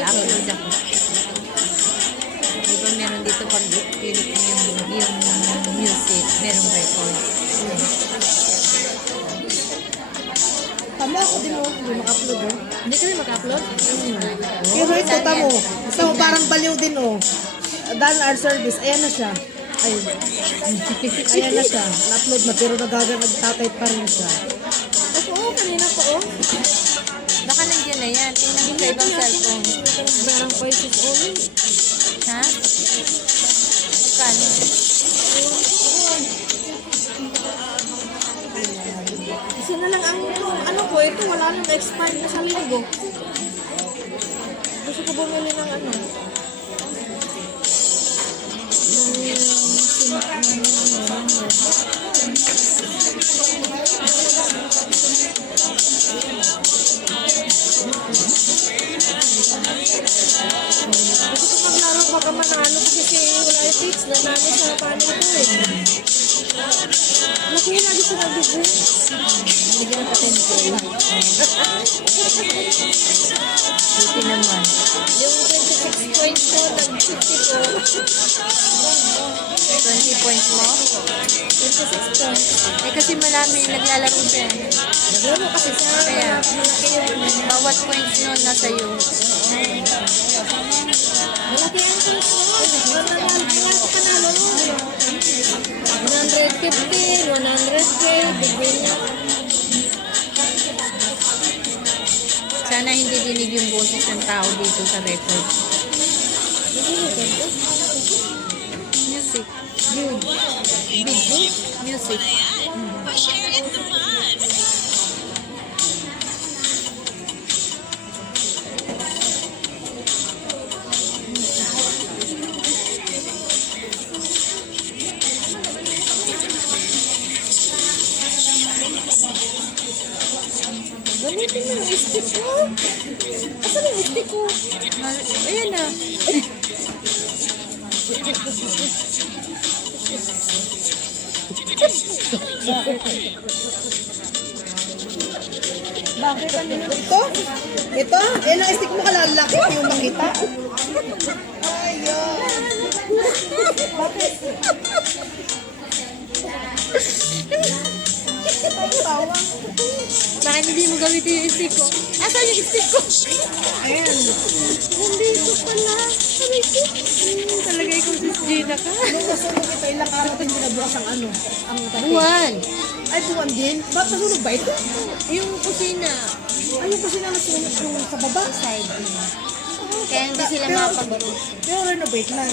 Upload ako. Di ba meron dito pag pilit yung music, merong record. Tama ako din mo, hindi maka-upload oh. Hindi ka rin maka-upload? Pero ito, tamo. Ito, parang baliw din oh. Dahil our service, ayan na siya. Ayun. Ayan na siya. Na-upload na, pero nagtatype pa rin siya. Oo, kanina pa oh. Baka nandiyan na yan. Tingnan mo sa ibang cellphone. Parang voices only. Ha? Kano? Isa na lang ang ano ko, ito wala nang expired na sa linggo. Gusto ko bumili ng ano. Gusto ko maglaro baka manalo kasi wala yung tips na nalo sa paano ko eh. Laki na gusto na bigyan. Bigyan ka 10K. Buti naman. Yung 26 points ko, nag-50 po. 20 points mo? 26 points. Eh kasi marami naglalaro siya. Naglaro kasi sa Kaya, malaki yung bawat points nun nasa iyo. malaki ang tips mo. Wala ko panalo mo. 150, 100K, bigyan niya. Sana hindi dinig yung boses ng tao dito sa record. Music. Good. Video. Music. Gamitin mo yung stick ko. Asan yung stick ko? Ayan na. Bakit ano ito? Ito? Eh, ang stick mo kalalaki yung makita. Ayun. Bakit? Ito Bakit hindi mo gamitin yung stick ko? Asan yung stick ko? Ayan. Hindi ko pala. Aray ko. Talaga ikaw si Gina ka. Nung nasunog ito, ilang araw din binabukas ang ano, ang tapik. Buwan. Ay, buwan din? Ba't nasunog ba ito? Yung kusina. Ayun kasi na nasunog yung sa baba. Side. Kaya hindi sila makapag-room. Pero renovate na.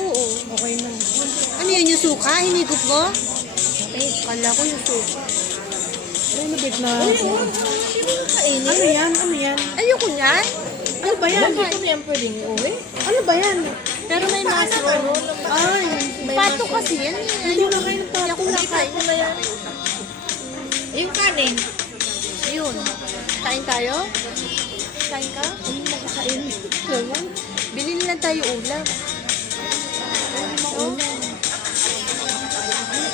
Oo. Okay na. Ano yun, yung suka? Hinigop mo? Eh, kala ko yung suka. Renovate na. Kainin. Ano yan? Ano yan? Ayoko niyan. Ano ba yan? Hindi ko yan pwedeng iuwi. Ano ba yan? Pero may mushroom. Ay, Pato kasi yan. hindi ko na kayo ng pato. Ako na kain na yan. Yung kanin. Yun. Kain tayo? Kain ka? Kain. Bilhin lang tayo ulam. Ulam.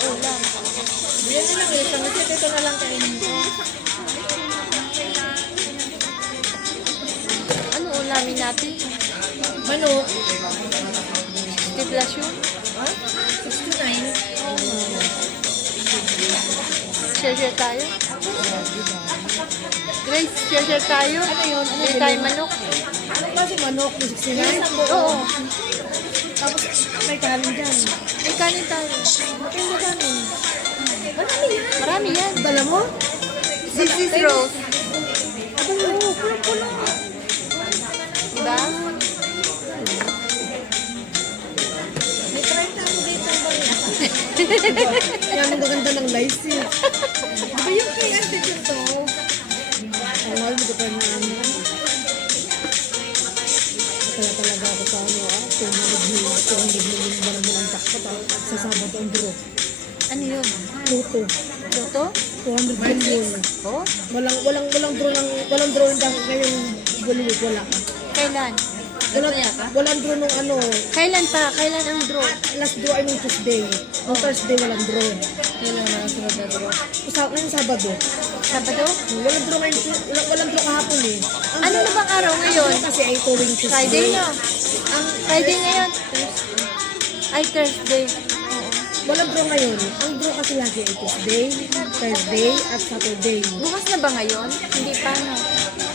Ulam. Yan na lang ito. Kasi ito na lang kainin ko. Ano ulamin natin? Manok. Stiplasyon? Ha? 69. Share tayo? Grace, share tayo? Ano yun? Ano Hindi tayo manok? Ano kasi manok? 69? Oo. Tapos may kanin dyan. May kanin tayo. Maganda kanin. Marami yan. Dala mo? This is Rose. Abang mo. Pulo-pulo. Diba? May 30 ako dito. Yan ang gaganda ng lice eh. Ba yung kay ate ko to? Ay, mahal mo pa na ano. Kaya talaga ako sa ano 200 million ba naman ang takot sa Sabado ang duro. Ano yun? Luto. Luto? 200 million. Oh? Walang draw ng ngayong Bollywood, wala. Kailan? Walang draw nung ano, Kailan pa? Kailan ang draw? last draw ay nung Tuesday. Nung Thursday walang draw. Kailan na sunod na draw? Ngayong Sabado. Sabado? Walang draw ngayon, walang draw kahapon eh. Ano na bang araw ngayon? Kasi ay tuwing Tuesday. Friday na. Ang Friday ngayon? Ay, Thursday. Walang draw ngayon. Ang draw kasi lagi ay Tuesday, Thursday, at Saturday. Bukas na ba ngayon? Hindi pa, no?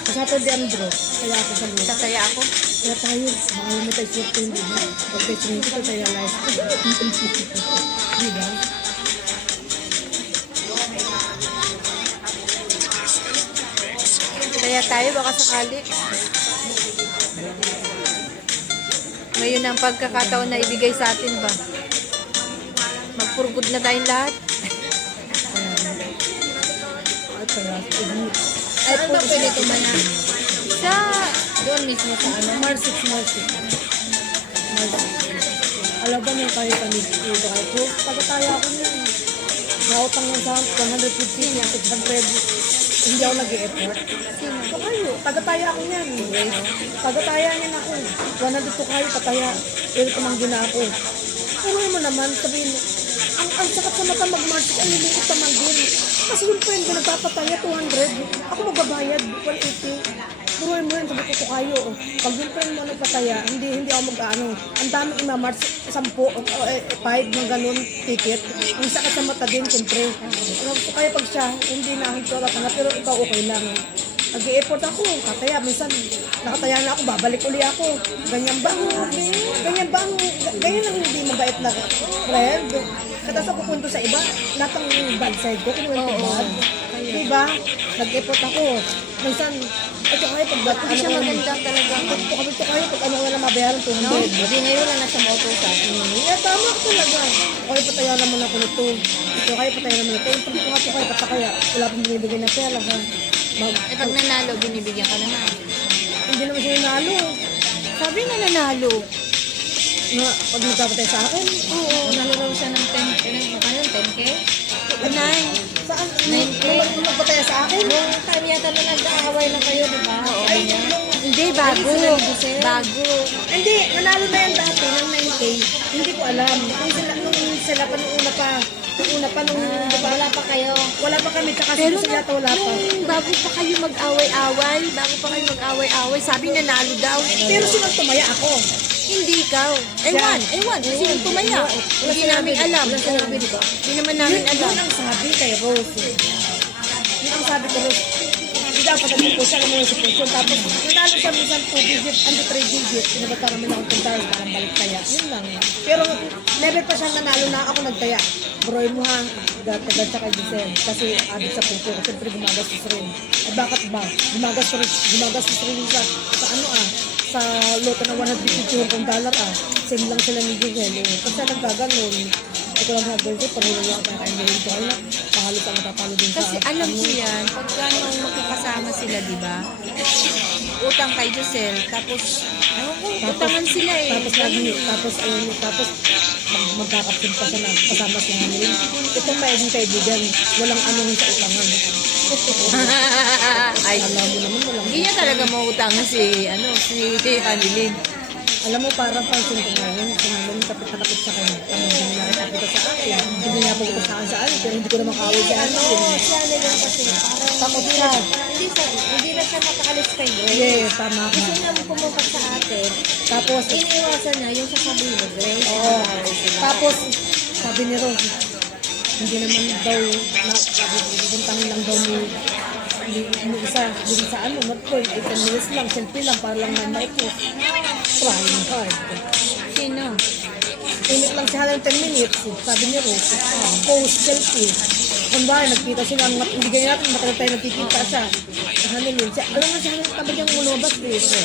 Sa Saturday ang draw. Kaya ako sa luto. Tataya ako. Kaya tayo, baka naman tayo swerte yun, diba? Pag tayo swerte ko tayo live. Diba? Kaya tayo, baka sakali. Ngayon ang pagkakataon na ibigay sa atin ba? Magpurgod na tayong lahat. At kaya, Ay, po, pwede tumana. Sa, doon mismo sa ano, Mars 6, Mars 6. Mars 6. Alam ba nung kayo kami dito ako? Tagataya ako niyan. Nautang ng sa 150 niya, 600. Hindi ako nag-e-effort. So kayo, tagataya ako niyan. Tagataya niyan ako. 100 to kayo, pataya. Pero tumanggi na ako. Pero mo naman, sabihin mo, ang sakat sa mata mag-Mars 6, ang liliit naman din. Kasi yung friend ko nagpapataya, 200. Ako magbabayad, 180. Buruin mo yun, sabi ko kayo. Pag yung friend mo nagpataya, hindi ako mag-ano. Ang daming imamars, 10 o 5 ng ganun ticket. Ang sakit sa mata din, siyempre. Kaya pag siya, hindi na ang tura na, pero ikaw okay lang. Nag-i-effort ako, kataya. Minsan, nakataya na ako, babalik uli ako. Ganyan ba? Ganyan ang hindi mabait na friend. Katas ako punto sa iba, lahat ng bad side ko, kinuwento bad. Diba? Nag-effort ako. Minsan, ito kayo pag hindi siya maganda talaga. ito kayo pag ano na mabayaran 200. No? Hindi ngayon na nasa moto sa akin. Tama ko talaga. Okay, pataya naman ako nito. Ito kayo, pataya naman ito. Ito nga po kayo, patakaya. Wala pong binibigay na pera. Eh, pag nanalo, binibigyan ka naman. Hindi naman siya nanalo. Sabi na nanalo. Na, pag nagpapatay sa akin, Oo, nanalo siya ng 10K? 9. saan? 9K? Nung nagpatay sa akin? Yung time yata na nag-aaway na kayo, di ba? Oo. Ay, nung Hindi, bago. Bago. Hindi, nanalo na yan dati ng 9K. Hindi ko alam. Nung sila pa, nung una pa, diba? Wala pa kayo. Wala pa kami, tsaka Pero sila yata wala pa. nung bago pa kayo mag-away-away, sabi nanalo daw. Pero sinong tumaya ako? Hindi ikaw. Ewan. Sino tumaya? Hindi namin alam. Wala sinabi, di ba? Hindi naman namin alam. Yun ang sabi kay Rose. Yun ang sabi ko rin. Hindi dapat nag-push, alam mo yung sitwasyon. Tapos, nanalo siya minsan 2 digit, 3 digit. Pinabata namin akong $10, parang balik kaya. Yun lang. Pero, never pa siya nanalo na ako nagtaya. Broy mo ha, tagal siya kay Giselle. Kasi abit sa puso. Kasi siyempre gumagastos rin. Eh bakit ba? Gumagastos rin sa ano sa loto ng $150 Same lang sila ni Giselle. Kasi nagkaganon. Ito lang hagawin ko, pangulo lang kaya kain gawin ko. Ano, pangalit ang matatalo din sa Kasi alam ko yan, pagka nung magkakasama sila, di ba? Utang kay Giselle, tapos, ewan ko, utangan sila eh. Tapos magkakapsin pa siya na kasama si Hanilin. Itong maiging kaibigan, walang anuhin sa utangan. Ay, Alam mo naman, walang hindi niya talaga mautangan si Hanilin. Alam mo, parang pansin ko ngayon, si Hanilin kapit na kapit sa kanya. Hindi niya nakikita sa akin. Hindi niya pupunta sa akin sa akin, pero hindi ko naman kaaway sa akin. Siya na lang kasi parang Takot siya. hindi na siya makaalis kay Grace. Yes, tama ka. Gusto niya pumunta sa atin. Tapos, Iniiwasan niya yung sasabihin ni Grace. oo. Tapos, sabi ni Rose, hindi naman daw, pupuntahin lang daw ni isa, dun sa ano, mag-point, 10 minutes lang, selfie lang, para lang may post. Trying hard. Sino? Init lang siya ng 10 minutes, sabi ni Rose, post selfie. Kung ba, nagkita sila, hindi ganyan natin, matagal tayo nagkikita siya. Hanilin siya, alam mo siya, tabi niyang lumabas dito.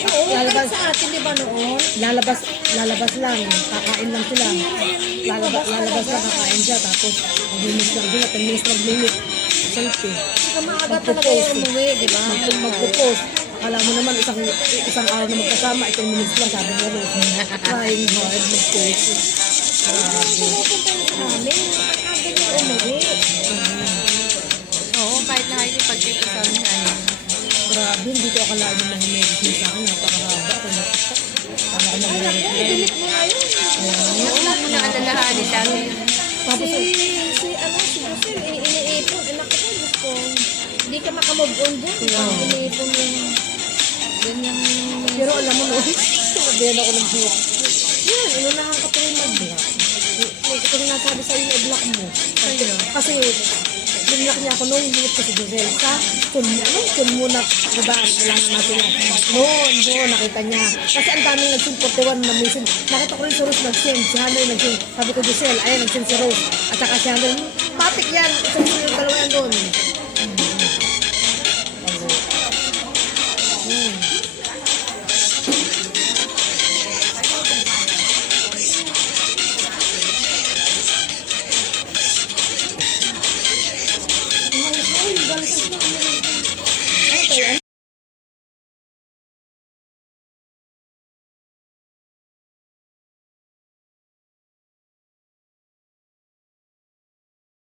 Oo, kahit sa atin, di ba noon? Lalabas lang, kakain lang sila. Lalabas lang, kakain siya, tapos mag-minutes lang sila, 10 minutes mag-minute. Selfie. Saka maaga talaga yung umuwi, di ba? Magpo-post. Alam mo naman, isang araw na magkasama, 10 minutes lang, sabi niya rin. Trying hard, mag-post. Pumupunta na sa amin. Maaga yung umuwi. Oo, kahit nakikipagkita sa amin sa ano. Grabe, hindi ko akalain yung mga messages sa akin. Napakahaba. Ako na, paano ako Anak mag-relate ko, na yun? delete mo na yun. Huwag mo na alalahanin lagi. Tapos, Si Giselle, iniipon. Anak ko, gusto. Hindi ka makamove on dun. Iniipon yung ganyang... pero alam mo, no, sinabihan ako ng buhok. Yan, inunahan ka pa rin mag-block. Ito rin nasabi sa'yo na i-block mo. Sa'yo? Kasi, binlock niya ako noon, hindi ko si Giselle sa kun mo na, diba, wala na natin na. No, nakita niya. Kasi ang daming nag-send 41 na message. Nakita ko rin si Rose nag-send, si Hanoy nag-send. Sabi ko, Giselle, ayan, nag-send si Rose. At saka si Hanoy, matik yan, isang yung dalawa yan doon.